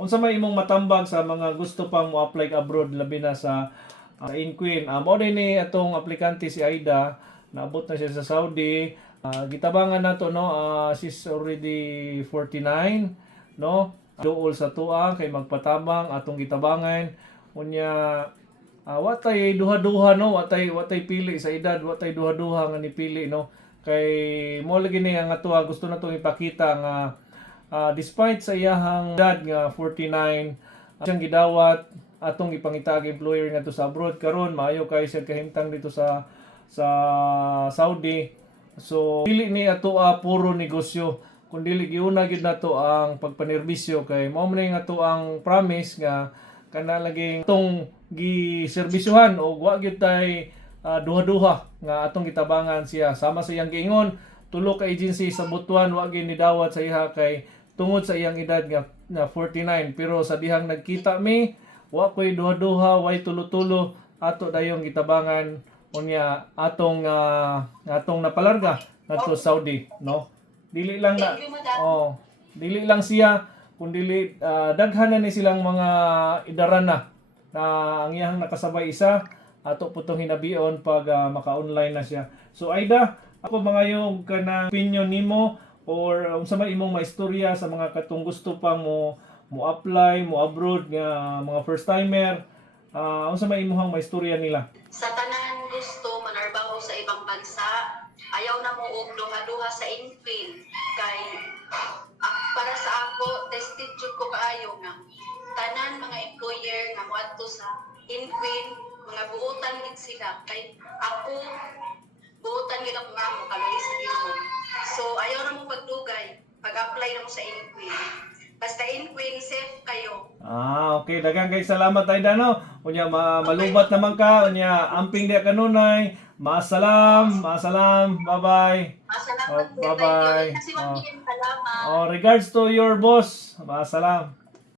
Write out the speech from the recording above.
unsa may imong matambag sa mga gusto pang mo-apply abroad labi na sa Inquin. Mao din ni atong aplikante si Aida, naabot na siya sa Saudi. Gitabangan nato no, she's already 49, no? Duol sa tuwa kay magpatabang atong gitabangan. Unya watay duha-duha no, watay pili sa edad, watay duha-duha nga nipili no. Kay mo lagi ni ang atuwa gusto natong ipakita nga despite sa iyahang edad nga 49, siyang gidawat atong ipangitag employer nga to sa abroad karon maayo kay siya kahimtang dito sa Saudi. So dili ni ato puro negosyo, kun dili giuna gyud nato ang pagpanerbisyo kay mao man nga ato ang promise nga kana laging tong giserbisyuhan o wa gyud tay duha-duha nga atong gitabangan siya sama sa iyang giingon. Tulo ka agency sa Butuan wa gyud nidawat sa iha kay tungod sa iyang edad nga 49, pero sa dihang nagkita mi wa koy duha-duha way tulo-tulo ato dayong gitabangan unya atong napalarga ngadto Saudi no. Dili lang na dili lang siya kundi daghan na ni silang mga idaran na ang iyang nakasabay isa ato putong hinabion pag maka-online na siya. So Aida, ako mangayong kanang opinion nimo or unsa may imong maistorya sa mga katong gusto pang mo apply mo abroad nga mga first timer, unsa may imong maistorya nila? Sa tanan gusto manarbaho sa ibang bansa, ayaw na mo og duha-duha sa Inquin kay para sa ako tested jud ko kaayo nga tanan mga employer nga moadto sa Inquin mga buotan gid sila kay ako buotan gid ako nga mo kalay sa Ginoo. So ayaw na mo pagdugay pag-apply na mo sa Inquin. Basta Inquin safe kayo. Okay, daghang kay salamat Aida no. Unya malubat naman ka, unya amping dia kanunay. Maasalam, bye-bye. Masalamat bye-bye. Kasi salamat. Regards to your boss. Maasalam.